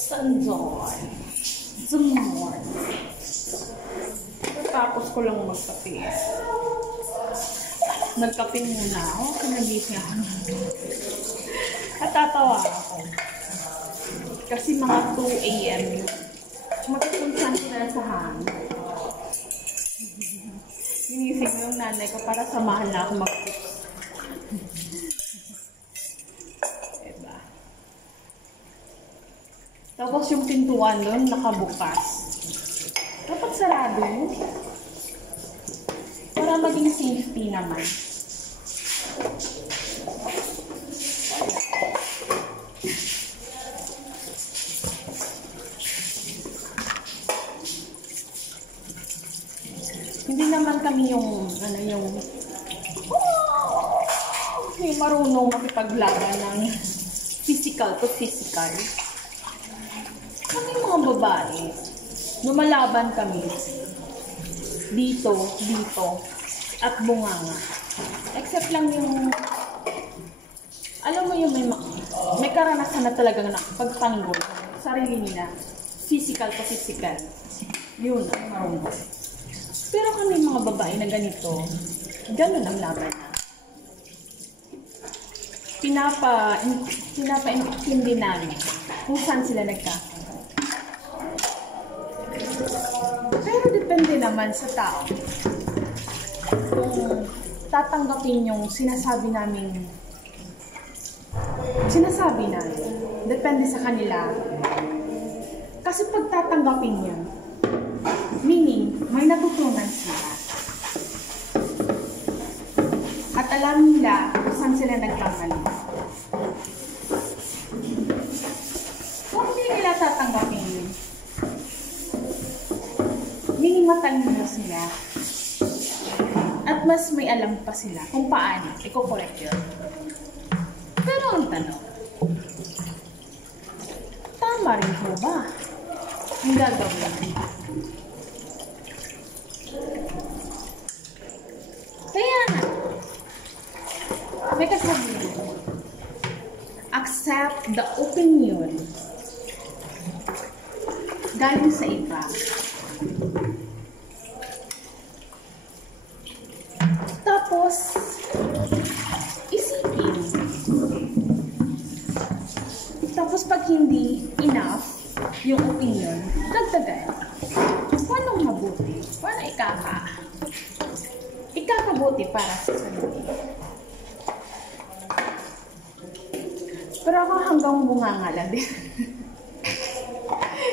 Sandoy. Zumor. Tapos ko lang magkape. Nagkape muna ako. Kinagising ako. At tatawa ako. Kasi mga 2 AM yun. Magkakunsan ko na sa hangin. Ginising yung nanay ko para samahan na ako mag-cook. Diba? Tapos yung pintuan doon nakabukas. Dapat sarado yun. Para maging safety naman. Hindi naman kami yung marunong makipaglaban ng physical to physical. Kami mga babae, lumalaban kami dito, at bunganga. Except lang yung, alam mo yung may karanasan na talagang pagtanggol, sarili nila, physical to physical. Yun, ang marunong. Pero kami mga babae na ganito, ganun ang laban na. Pinapa-intindi namin kung saan sila nagkakaroon. Pero depende naman sa tao. Kung tatanggapin yung sinasabi namin, depende sa kanila. Kasi pag tatanggapin yun, meaning, may natutunan sila. At alam nila kung saan sila nagkamali. Kung hindi nila tatanggapin yun, meaning matalino sila. At mas may alam pa sila kung paano i-correct yun. Pero ang tanong, tama rin po ba ang gagawin? Kaya nga, may kasabihan, accept the opinion galing sa iba. Tapos, isipin. Tapos pag hindi enough yung opinion, dagdagan. Paano mabuti? Paano ikakabuti para sa sarili? Pero ako hanggang bunganga lang din.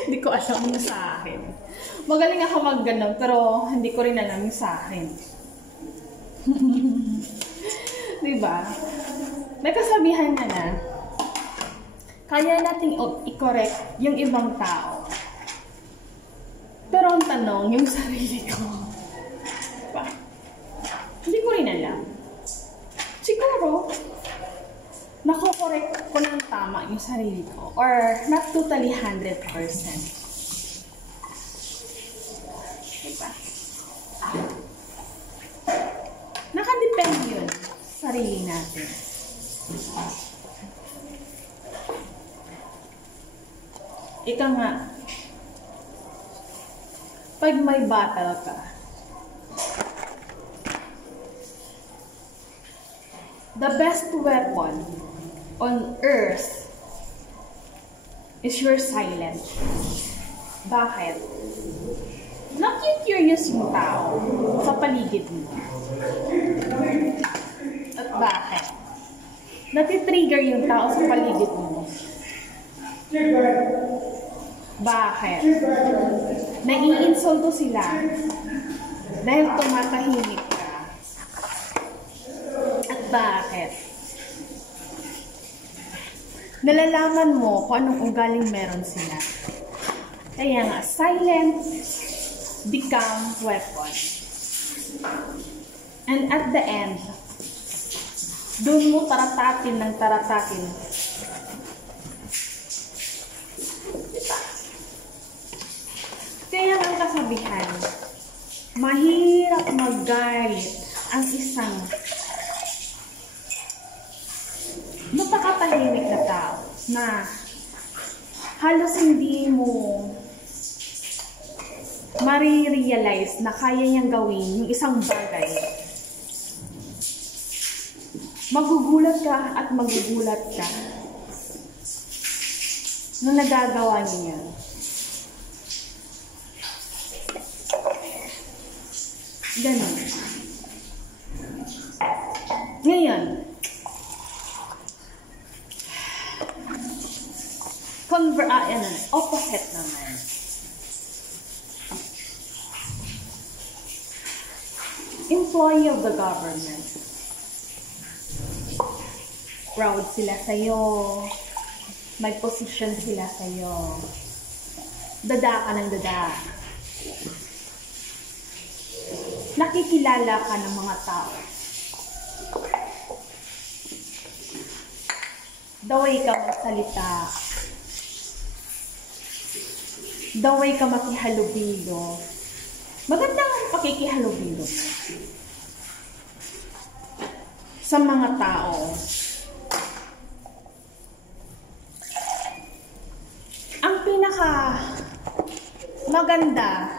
Hindi ko alam yung sa akin. Magaling ako mag-ganon, pero hindi ko rin alam yung sa akin. Diba? May kasabihan na kaya nating i-correct yung ibang tao. Pero ang tanong, yung sarili ko. Diba? Hindi ko rin alam. Siguro, nako-correct ko ng tama yung sarili ko. Or not totally 100%. Diba? Nakadepende yun sa sarili natin. Ika nga, pag may battle ka, the best weapon on earth is your silence. Bakit? Naku-curious yung tao sa paligid mo. At bakit? Natitrigger yung tao sa paligid mo. Bakit? Naiinsulto sila dahil tumatahimik ka. At bakit? Nalalaman mo kung anong ugaling meron sila. Kaya nga, silence become weapon. And at the end, doon mo taratakin ng taratakin. Diba? Kaya ang kasabihan, mahirap mag-guide ang isang napakatahimik na tao na halos hindi mo marirealize na kaya niyang gawin yung isang bagay. Magugulat ka at magugulat ka na nagagawa niya. Ganun. Ngayon, opposite naman. Employee of the government. Proud sila sa'yo. May position sila sa'yo. Dada ka ng dada. Nakikilala ka ng mga tao. The way ka magsalita. The way ka makihalubilo. Maganda ang pakikihalubilo mo sa mga tao. Ang pinaka maganda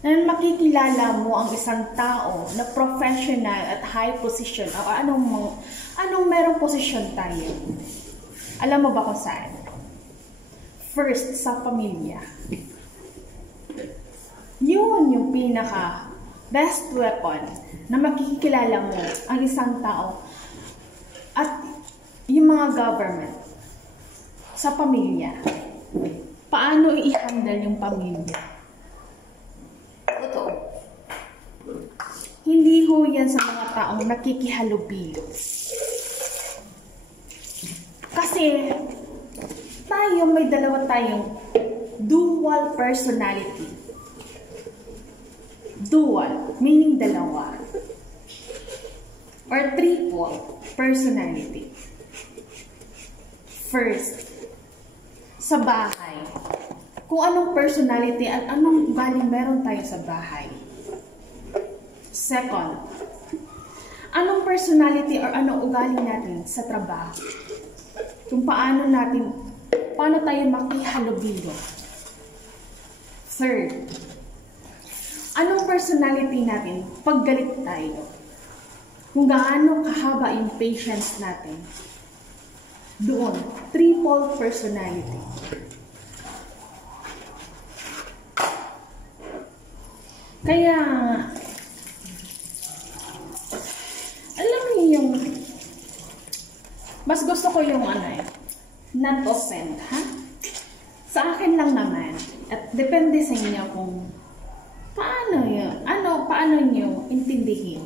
na makikilala mo ang isang tao na professional at high position o anong merong position tayo. Alam mo ba kung saan? First, sa pamilya. Yun yung pinaka best weapon na makikilala mo ang isang tao at yung mga government sa pamilya. Paano i-handle yung pamilya? Totoo. Hindi ho yan sa mga taong nakikihalubilo. Kasi tayo may dalawa tayong dual personality. Dual, meaning dalawa. Or triple personality. First, sa bahay. Kung anong personality at anong ugali meron tayo sa bahay. Second, anong personality or anong ugali natin sa trabaho. Kung paano tayo makihalubilo. Third, anong personality natin pag galit tayo? Kung gaano kahaba yung patience natin. Doon, triple personality. Kaya, alam niyo yung, mas gusto ko yung not offend, ha? Sa akin lang naman, at depende sa inyo kung paano nyo intindihin.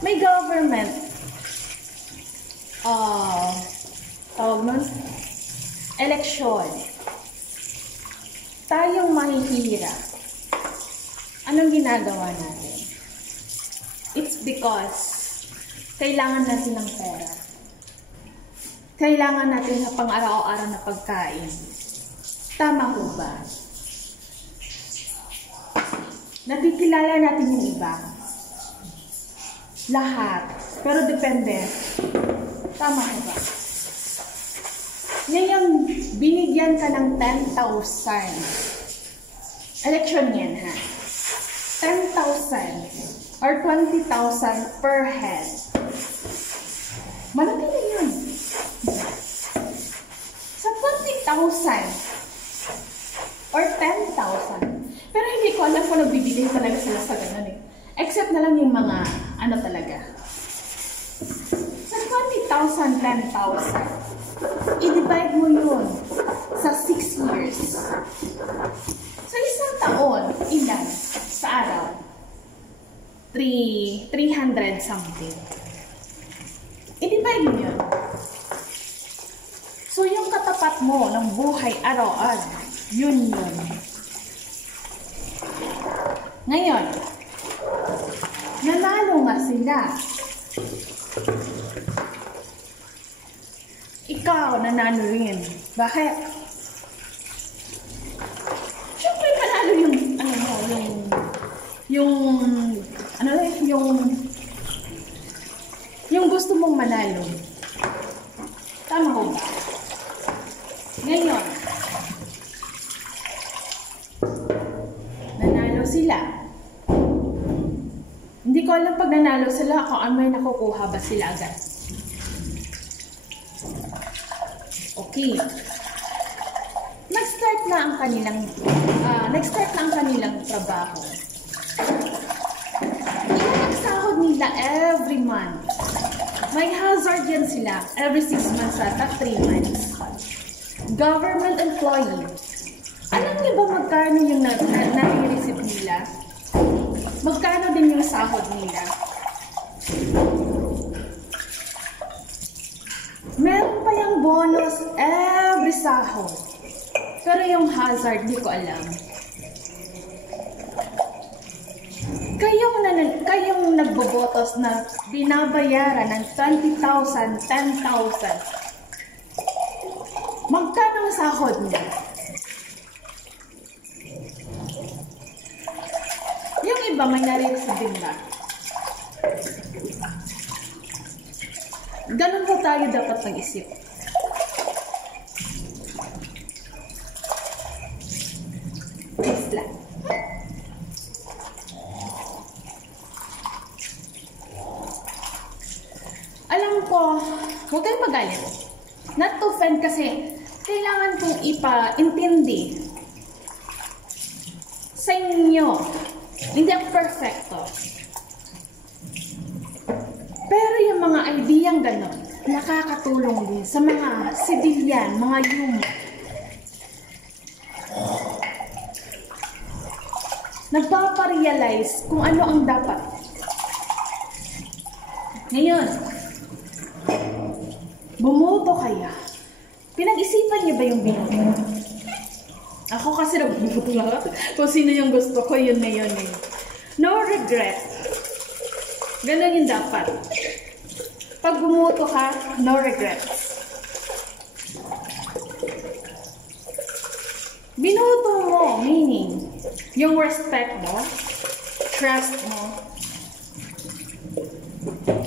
May government, tawag nun, eleksyon. Tayong mahihirap. Anong ginagawa natin? It's because kailangan natin ng pera. Kailangan natin sa pang-araw-araw na pagkain. Tama po ba? Nakikilala natin yung iba. Lahat. Pero depende. Tama po ba? Ngayon, binigyan ka ng 10,000. Election yan, ha? 10,000 or 20,000 per head. Malaki na yun. Sa 20,000 or 10,000. Pero hindi ko alam kung nagbibigay talaga sila sa ganun eh. Except na lang yung mga talaga. Sa 20,000, 10,000. I-divide mo yun sa 6 years. Sa isang taon, ilan sa araw? 300 something. I-divide mo yun. So, yung katapat mo ng buhay araw-araw, yun. Ngayon, nanalo nga sila. Ikaw, nanalo rin. Bakit? Siyempre, nanalo yung gusto mong manalo. Tama ho ba? Ngayon, nanalo sila. Hindi ko alam pag nanalo sila kung may nakukuha ba sila agad. Okay. Nag-start na ang kanilang trabaho. Ilan ang sahod nila every month? May hazard yan sila every 6 months at 3 months. Government employee. Alam niyo ba magkano yung nare-receive nila? Magkano din yung sahod nila? Meron pa yung bonus every sahod. Pero yung hazard, di ko alam. Kayong nagbobotos na binabayaran ng 20,000, 10,000. Magkano ang sahod niya? Yung iba may nare-receive din ba? Ganun ba tayo dapat mag-isip? Isla. Alam ko, huwag kayong magalit. Not to offend kasi kailangan kong ipa-intindi sa inyo. Hindi ako perfecto. Pero yung mga ideyang ganon, nakakatulong din sa mga civilian, mga human. Nagpaparealize kung ano ang dapat. Ngayon, bumoto kaya. Pinag-isipan niyo ba yung binoto? Ako kasi nagbumoto lahat. Kung sino yung gusto ko, yun na yun eh. No regret. Ganon yung dapat. Pag bumoto ka, no regrets. Binoto mo, meaning, yung respect mo, trust mo,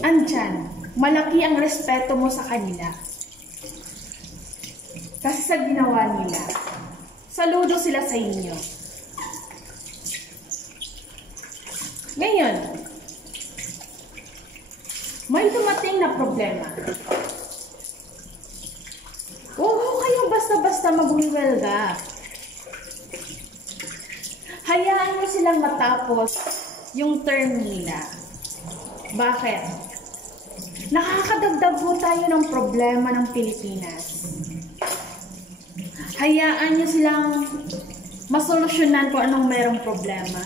andyan. Malaki ang respeto mo sa kanila. Kasi sa ginawa nila, saludo sila sa inyo. Ngayon, may dumating na problema. Huwag kayong basta-basta mag-uwelga. Hayaan mo silang matapos yung term nila. Bakit? Nakakadagdag po tayo ng problema ng Pilipinas. Hayaan nyo silang masolusyonan kung anong merong problema.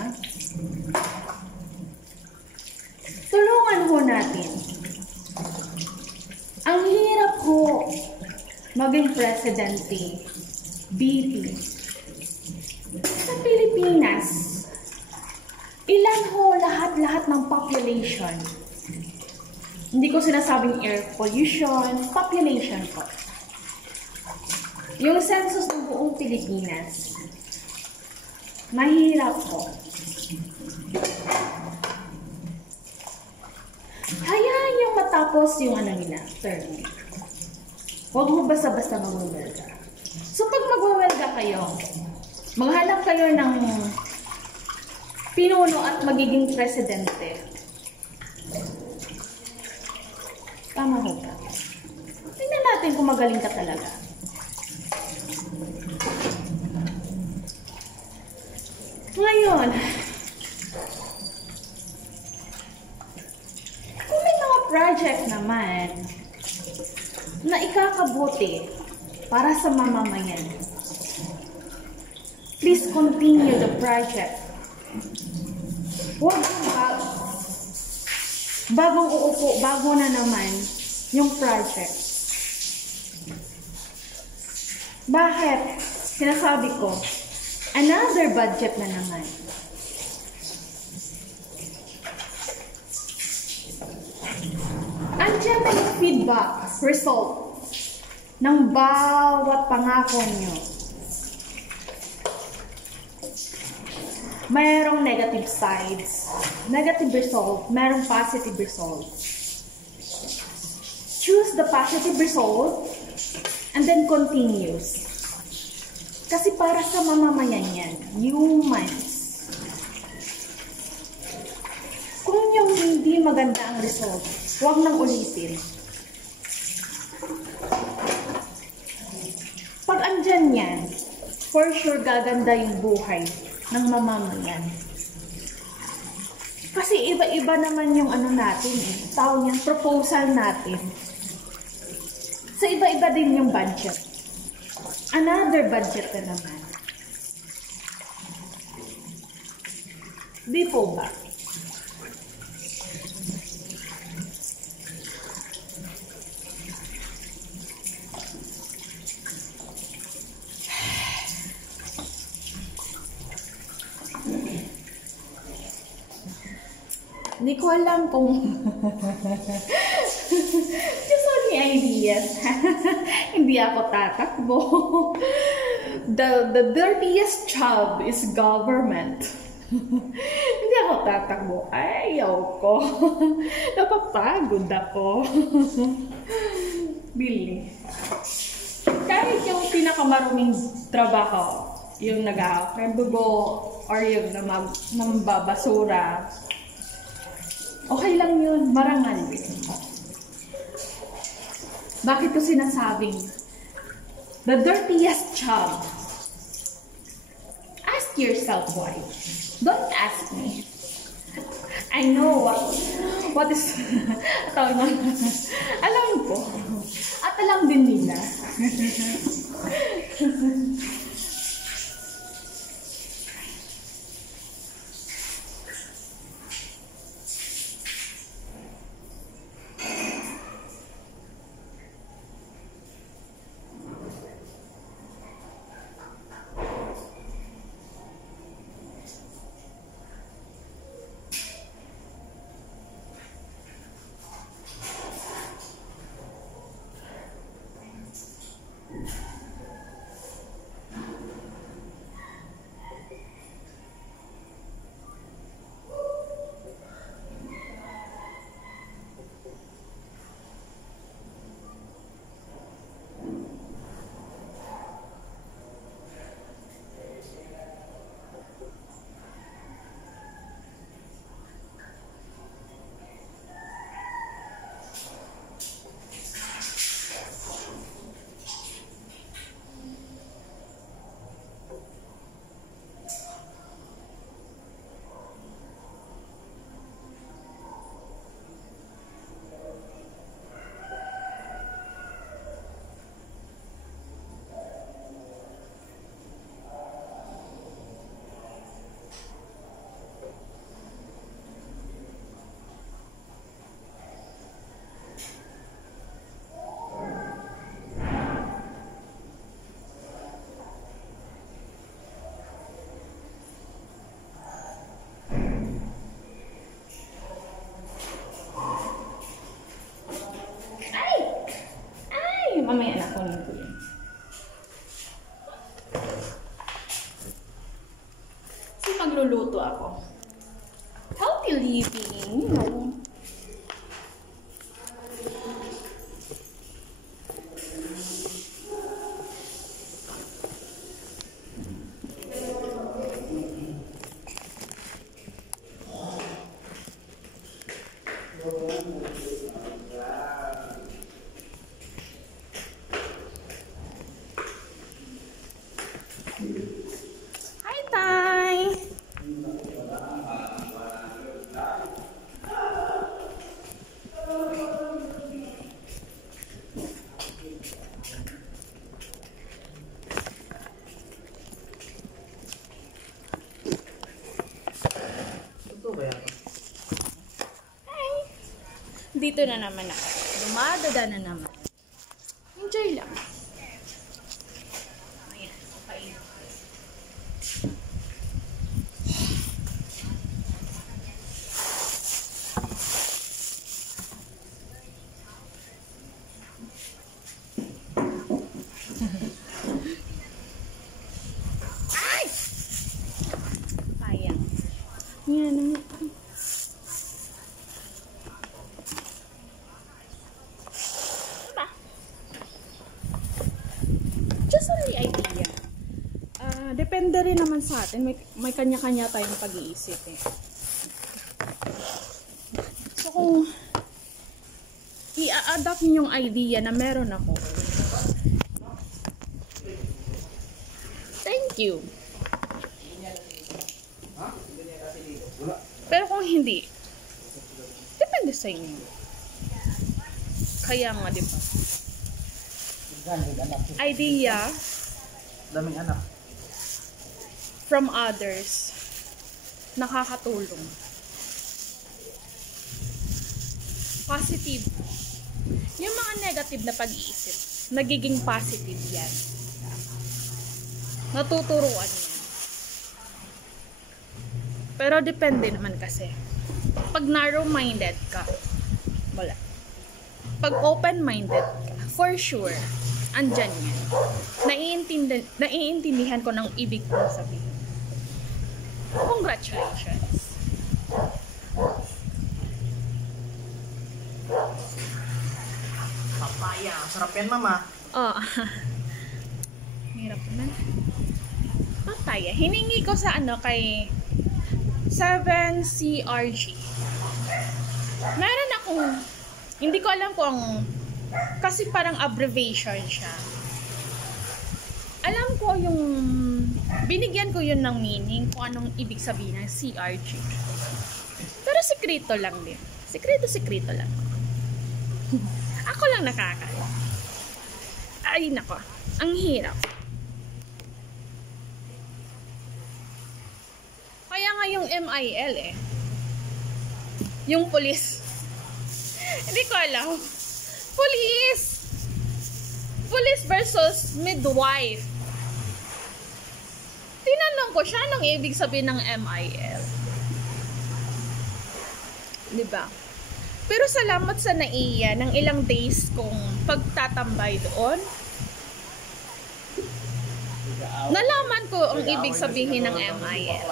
Tulungan ho natin. Ang hirap ho maging presidente, VP. Sa Pilipinas, ilan ho lahat-lahat ng population? Hindi ko sinasabing air pollution, population po. Yung census ng buong Pilipinas, mahirap po. Hayaan yung matapos yung ano nila, term. Huwag mo basta-basta mag-welga. So pag mag-welga kayo, maghanap kayo ng pinuno at magiging presidente. Tama ho ka. Tingnan natin kung magaling ka talaga. Ngayon, kung may mga project naman na ikakabuti para sa mamamayan, please continue the project. Huwag bagong uupo, bago na naman yung project. Bakit? Sinasabi ko, another budget na naman. Andiyan na yung feedback, result, ng bawat pangako nyo. Mayroong negative sides, negative result, mayroong positive result. Choose the positive result And then continuous. Kasi para sa mamamayan yan, humans. Kung yung hindi maganda ang result, huwag nang ulitin. Pag andyan yan, for sure gaganda yung buhay ng mamamayan. Kasi iba-iba naman yung ano natin tawag niyan, proposal natin. So iba-iba din yung budget. Another budget na naman. Di po ba? Hindi ko alam kung just only ideas. Hindi ako tatakbo. The dirtiest job is government. Hindi ako tatakbo. Ayaw ko. Napapagod ako. Bili. Kahit yung pinakamaruming trabaho, yung nag-ahawak ng dugo or yung namambabasura, okay lang yun, marangal yun. Bakit ko sinasabing the dirtiest job? Ask yourself why. Don't ask me. I know what is alam ko. At alam din nila. Mamaya na kunin ko yun. So, magluluto ako. Healthy living, you know. Hi, Tay! Hi! Dito na naman ako. Dumadada na naman. Enjoy lang. Ayan, okay. Ay! Sayang. Yan na. depende rin naman sa atin. May kanya-kanya tayong pag-iisip eh. So kung i-adapt niyo yung idea na meron ako, thank you. Pero kung hindi, depende sa inyo. Kaya nga, di ba? Idea Daming anak. from others nakakatulong. Positive. Yung mga negative na pag-iisip, nagiging positive yan. Natuturuan yan. Pero depende naman kasi. Pag narrow-minded ka, wala. Pag open-minded ka, for sure, andyan yan. Naiintindihan ko ng ibig ko sabihin. Congratulations. Papaya. Sarap yan, mama. Oh. Hirap naman. Papaya. Hiningi ko sa kay 7CRG. Meron akong, hindi ko alam kung, kasi parang abbreviation siya. Alam ko yung, binigyan ko yun ng meaning kung anong ibig sabihin ng CRG. Pero sikreto lang din. Sikreto lang. Ako lang nakakaalam. Ay nako, ang hirap. Kaya nga yung MIL yung police. Hindi ko alam. Police versus midwife. Tinanong ko siya anong ibig sabihin ng MIL. Diba? Pero salamat sa NAIA ng ilang days kong pagtatambay doon. Nalaman ko ang ibig sabihin ng MIL.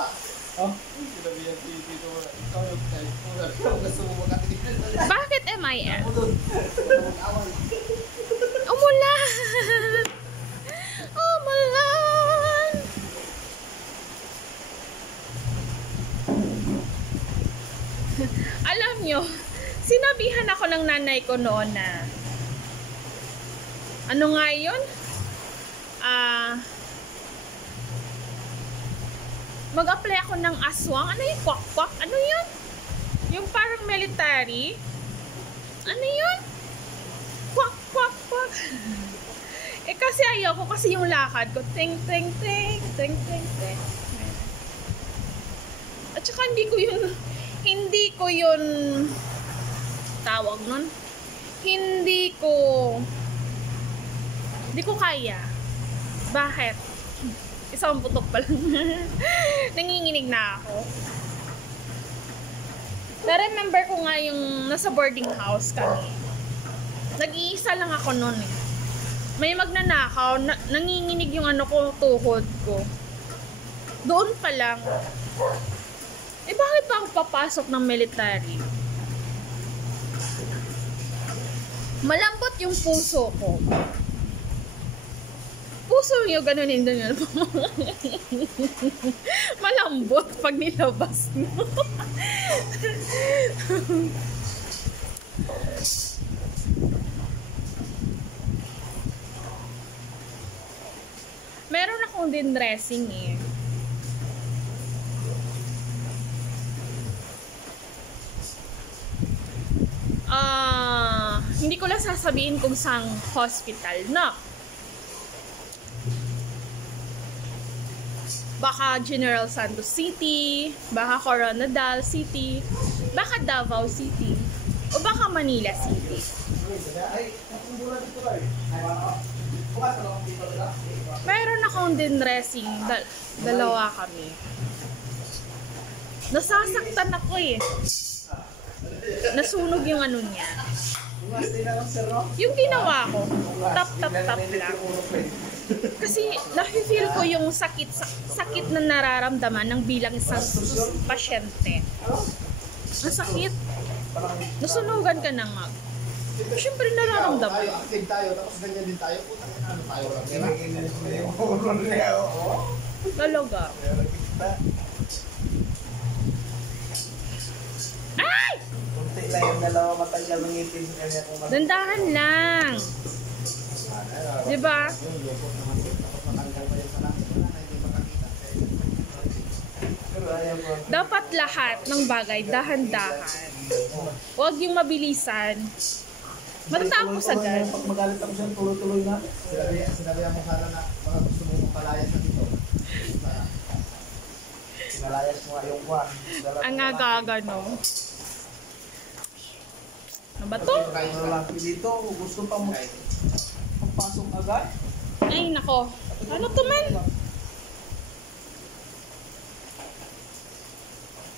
Bakit MIL? Umulan! Umulan! Alam nyo, sinabihan ako ng nanay ko noon na ano nga yun? Mag-apply ako ng aswang. Ano yung kwak-kwak? Ano yun? Yung parang military? Ano yun? Kwak-kwak-kwak. Eh kasi ayoko kasi yung lakad ko. Ting-ting-ting. Ting-ting-ting. At saka hindi ko yun tawag nun. Hindi ko kaya. Bakit? Isang putok pa lang. Nanginginig na ako. Na-remember ko nga yung nasa boarding house kami. Nag-iisa lang ako noon eh. May magnanakaw, nanginginig yung tuhod ko. Doon pa lang. Eh bakit pa ako papasok ng military? Malambot yung puso ko. Puso nyo, ganunin doon yun. Malambot pag nilabas mo. Meron akong din dressing eh. Hindi ko lang sasabihin kung saang hospital na. Baka General Santos City, baka Coronadal City, baka Davao City, o baka Manila City. Mayroon akong din dressing, dalawa kami. Nasasaktan ako eh. Nasunog yung niya. Yung ginawa ko, tap lang. Kasi nafe-feel ko yung sakit na nararamdaman ng bilang isang pasyente. Ang sakit. Nasunugan ka na nga. Siyempre nararamdaman. Active tayo, tapos ganyan din tayo. Ano tayo lang. Talaga. Ay! Kunti lang yung dalawa matanggal ng ngipin sa kanya kung mag- Dandahan lang. Diba? Pero ayaw ko. Dapat lahat ng bagay, dahan-dahan. Huwag yung mabilisan. Matatapos agad. Pag magalit ako siya, tuloy-tuloy na. Sinabi mo sana na baka gusto mo palayas na dito. Sinalayas mo nga yung kwan. Ang agaga, no? Ano ba to? Pero laki dito, gusto pa mo magpasok agad. Ay, nako. Ano to, man?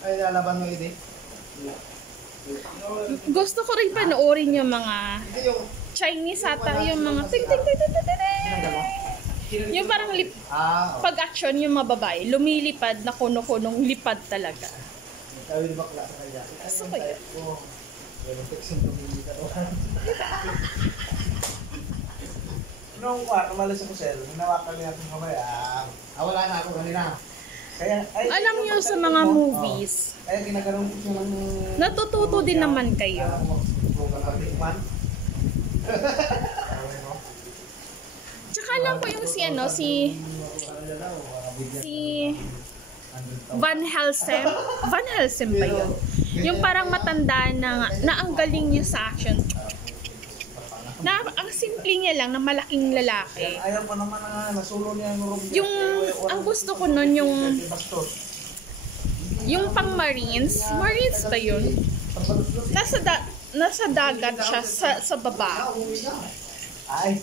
Ay, lalaban mo ide. Gusto ko rin panoorin yung mga Ito yung... Chinese ata, yung mga ting ting ting ting ting ting. Yung parang pag-action yung mga babae, lumilipad na kuno-kunong lipad talaga. Tawid bakla sa kanya. Gusto ko yun. Pero tekstin ko hindi ka doon. Nung umalis ako sir, hinawakan niya itong kamay. Wala na ako kanina. Kaya, Alam niyo sa mga movies, kaya ginaganon ko siya ng... natututo din naman kayo. Katikman. Tsaka alam ko yung si Van Helsing. Van Helsing ba yun? Yung parang matanda na ang galing niya sa action. Na ang simple niya lang na malaking lalaki. Ayaw pa naman na nasulo niya yung room. Yung ang gusto ko nun yung pang Marines ba yun? Nasa dagat siya sa baba. Ay.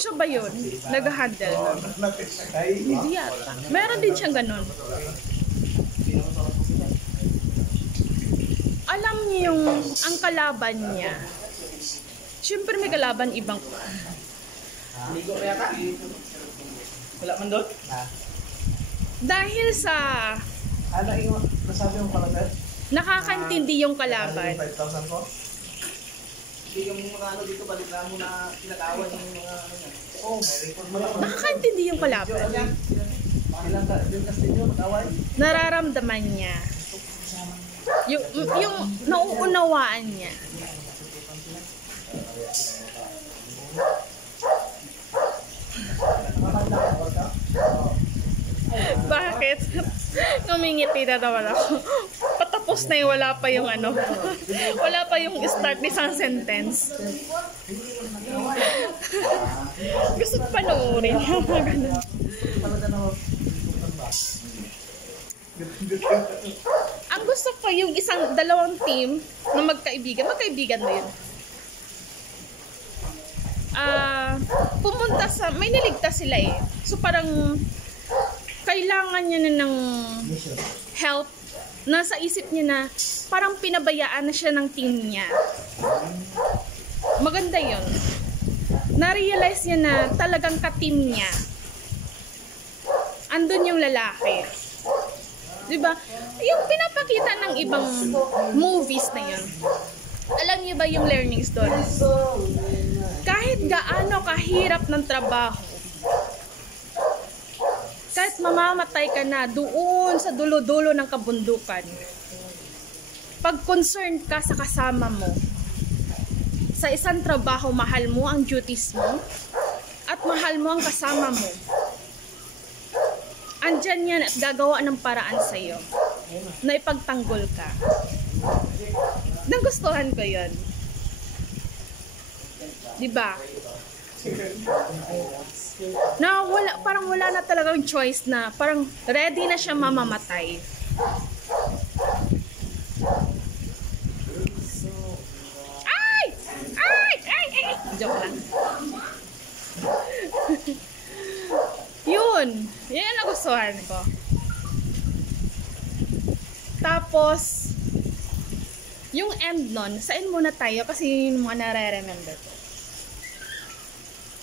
Siya ba yun? Nag-handle nun? Hindi yata. Meron din siyang ganun. Alam niyo yung ang kalaban niya. Siyempre may kalaban ibang. Ligo kaya ka? Wala man doon? Dahil sa Ano yung nasabi mo pala sir? nakakaintindi yung kalaban. 5,000 ko? Hindi yung mga ano dito, balik na mo na pinag-awan yung mga ano yan. Oh, may record mo lang. Nakakaintindi yung kalaban. Ilang ka, yung kastinyo, mag-away? Nararamdaman niya. Yung nauunawaan niya. Bakit? Numingiti na naman ako. Patapos na yung wala pa yung ano. Wala pa yung start ni isang sentence. Gusto ko panoorin. Ang gusto ko yung dalawang team na magkaibigan na yun. Pumunta may niligtas sila eh. So parang kailangan niya na ng help. Nasa isip niya na parang pinabayaan na siya ng team niya. Maganda yun. Na-realize niya na talagang ka-team niya. Andun yung lalaki. Diba? Yung pinapakita ng ibang movies na yun. Alam niyo ba yung learnings doon? Kahit gaano kahirap ng trabaho, kahit mamamatay ka na doon sa dulo-dulo ng kabundukan, pag concerned ka sa kasama mo, sa isang trabaho, mahal mo ang duties mo, at mahal mo ang kasama mo, andyan yan at gagawa ng paraan sa'yo na ipagtanggol ka. Nagustuhan ko yun. Diba? Na parang wala na talagang choice na parang ready na siya mamamatay. Ay! Ay! Ay! Ay! Joke lang. Yun ang nagustuhan ko. Tapos yung end nun, saan muna tayo kasi yun yung mga nare-remember ko.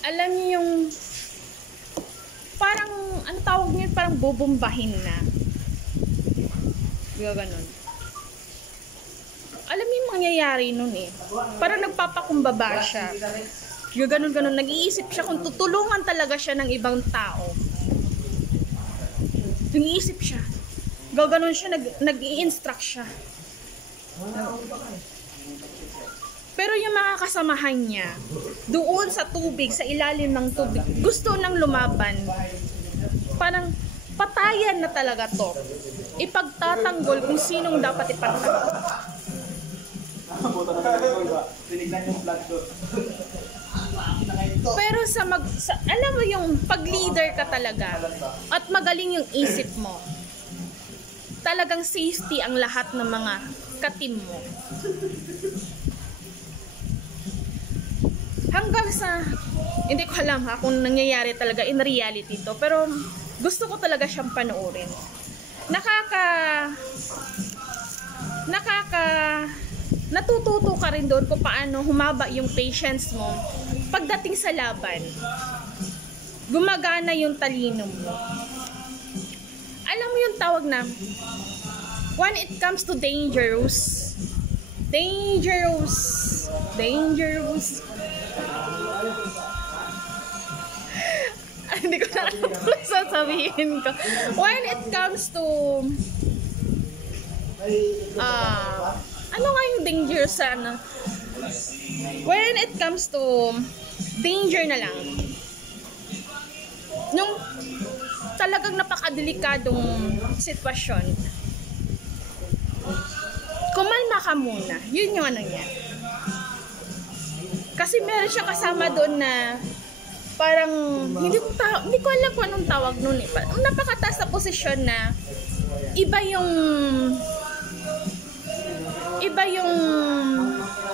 Alam niyo yung parang, ano tawag niyo, parang bubumbahin na. Ganun. Alam niyo yung mangyayari nun eh. Parang nagpapakumbaba siya. Ganun. Nag-iisip siya kung tutulungan talaga siya ng ibang tao. Nag-iisip siya. Gaganon siya, nag-i-instruct siya. Pero yung mga kasamahan niya, doon sa tubig, sa ilalim ng tubig, gusto nang lumaban. Parang patayan na talaga to. Ipagtatanggol kung sinong dapat ipagtanggol. Tinignan yung vlog doon. Pero alam mo yung pag-leader ka talaga at magaling yung isip mo, talagang safety ang lahat ng mga katim mo. Hanggang sa, hindi ko alam ha kung nangyayari talaga in reality to, pero gusto ko talaga siyang panoorin. Natututo ka rin doon kung paano humaba yung patience mo pagdating sa laban. Gumagana yung talino mo. Alam mo yung tawag na, when it comes to dangerous, hindi ko na alam kung sasabihin ko. When it comes to ano nga yung danger sa ano? When it comes to danger na lang, nung talagang napakadelikadong sitwasyon, kumalma ka muna. Yun yung ano niya. Kasi meron siya kasama doon na parang hindi ko alam kung anong tawag nun eh. Napakataas na posisyon na iba yung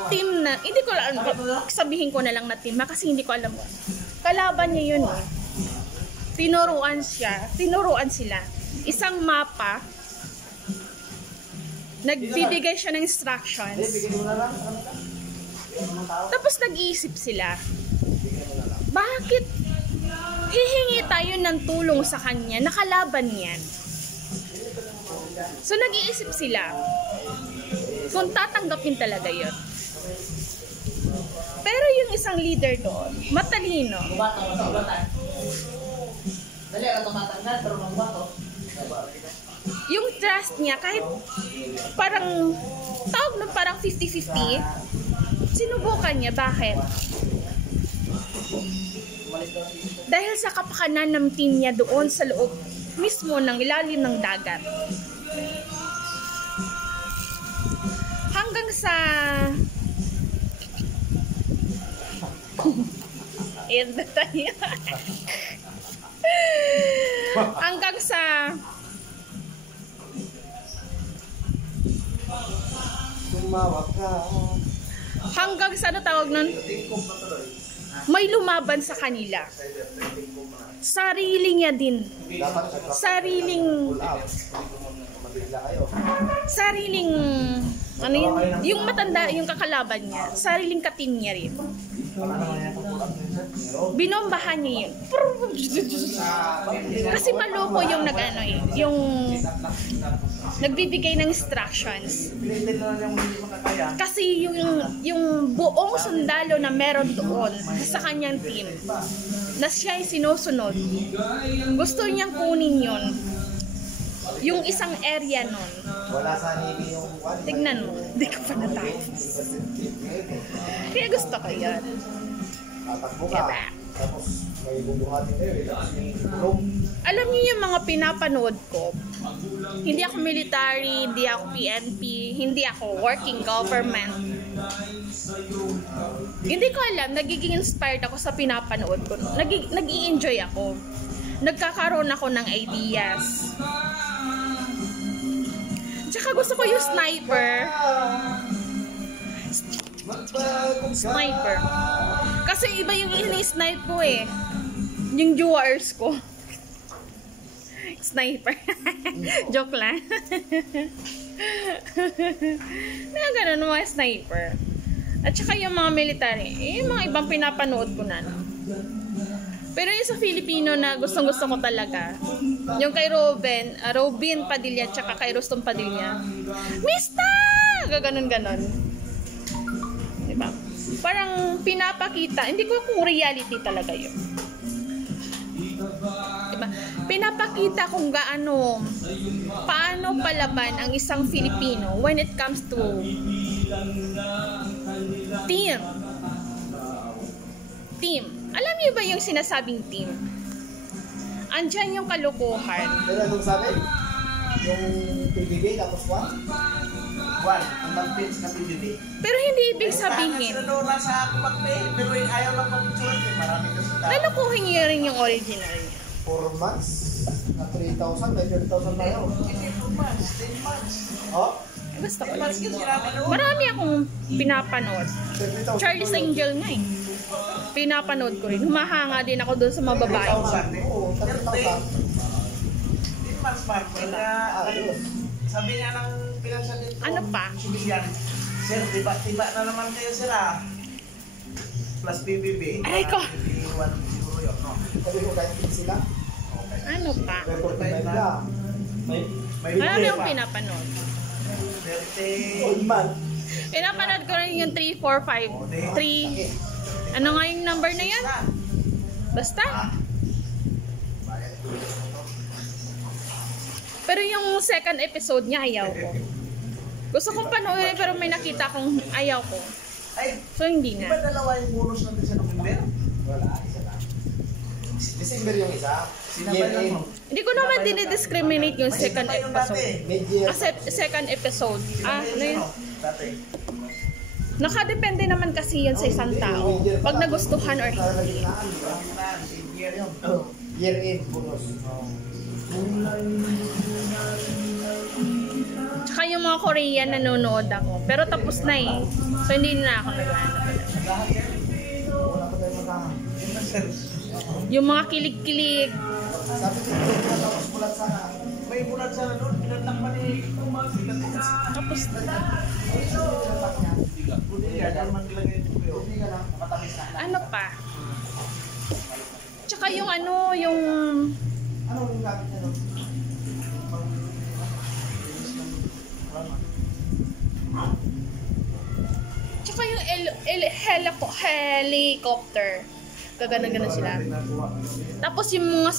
team na, hindi ko alam, sabihin ko na lang na team kasi hindi ko alam. Kalaban niya yun eh. Tinuruan sila. Isang mapa, nagbibigay siya ng instructions. Tapos nag-iisip sila, bakit hihingi tayo ng tulong sa kanya, nakalaban yan. So nag-iisip sila kung tatanggapin talaga yun. Pero yung isang leader doon, matalino. Yung trust niya, kahit parang tawag na parang 50-50, sinubukan niya. Bakit? Dahil sa kapakanan ng team niya doon sa loob mismo ng ilalim ng dagat. Hanggang sa hanggang sa ano tawag nun? May lumaban sa kanila. Sarili niya din. Sariling ano yun? Yung matanda, yung kakalaban niya, sariling katim niya rin. Binombahan niya yun. Kasi maloko yung nag-ano eh, yung nagbibigay ng instructions. Kasi yung buong sundalo na meron doon sa kanyang team, na siya ay sinusunod, gusto niyang kunin yun. Yung isang area nun. Wala sa Navy yung one. Tignan mo, hindi ka pa natapos. Kaya gusto ko yun. Tatakbo ka. Tapos may bubuhatin kayo. Alam niyo yung mga pinapanood ko, hindi ako military, hindi ako PNP, hindi ako working government. Hindi ko alam, nagiging inspired ako sa pinapanood ko. Nag-i-enjoy ako. Nagkakaroon ako ng ideas. Tsaka gusto ko yung sniper. Kasi iba yung ini-snipe ko eh. Yung viewers ko. Sniper. Joke lang. Mga ganun mga sniper. At saka yung mga military, yung mga ibang pinapanood ko na. Pero yung sa Filipino na gustong-gusto ko talaga, yung kay Robin Padilla, tsaka kay Rustom Padilla, Mista! Gaganon-ganon. Diba? Parang pinapakita, hindi ko kung reality talaga yun. Diba? pinapakita kung paano palaban ang isang Filipino when it comes to team. Team. Alam niyo ba yung sinasabing team? Andyan yung kalokohan. Pero anong sabi? Yung PBB tapos 1? Ang mag-page na PBB. Pero hindi ibig sabihin. Sila doon nasa kumakbe, pero ayaw lang mag-picture. Marami kasi tao. Lalokohin niyo rin yung original niya. 4 months na 3,000, may 30,000 na yun. Hindi 2 months, 10 months. Oh, Gusto ko 10 yun. months kasi sinabi doon. Marami akong pinapanood. 30,000. Charlie's Angel nga eh. Pinapanood ko rin. Humahanga din ako doon sa mga babae. 30,000 eh. Oo, 30,000. 10 months, Mark. Kaya, Ayos. sabi nga ng pinansa dito. Ano pa? Sibilyan. Sir, tiba na naman kayo, sir ah. Plus PBB. Aray ko. PBB 1 siguro yun, no? Sabi ko kahit hindi sila. Ano pa? May 45 na. May Marami akong pinapanood. 30. old man. Pinapanood ko rin yung 3, 4, 5. 3. Ano nga yung number na yan? Basta. Pero yung second episode niya, ayaw ko. Gusto kong panoorin pero may nakita kong ayaw ko. Ay, So, hindi di ba na. dalawa yung bonus natin sa November? Wala, isa lang. December yung isa. Sinabay lang mo. Hindi ko naman dinidiscriminate yung second Sinabay yung dati. episode. Mid-year. Kasi second episode. Sinabay Ano yun? Dati. Nakadepende naman kasi yun sa isang tao. Pag nagustuhan or hindi. Year yun. Year-end bonus. Tsaka yung mga Korean nanonood ako. Pero tapos na eh. So hindi na ako nag-ano. Wala pa tayo makahan. Yung mga kilig-kilig. Sabi ko, tapos bulat sana. May bulat sana doon. Pinantak pa ni Tapos na. Buti ka. Dahil man nilagay ito ko Hindi ka na. Makatamis na. Ano pa? Tsaka yung yung Ano yung gamit niya doon? tsaka yung helicopter. Gagana-gana sila. Tapos yung mga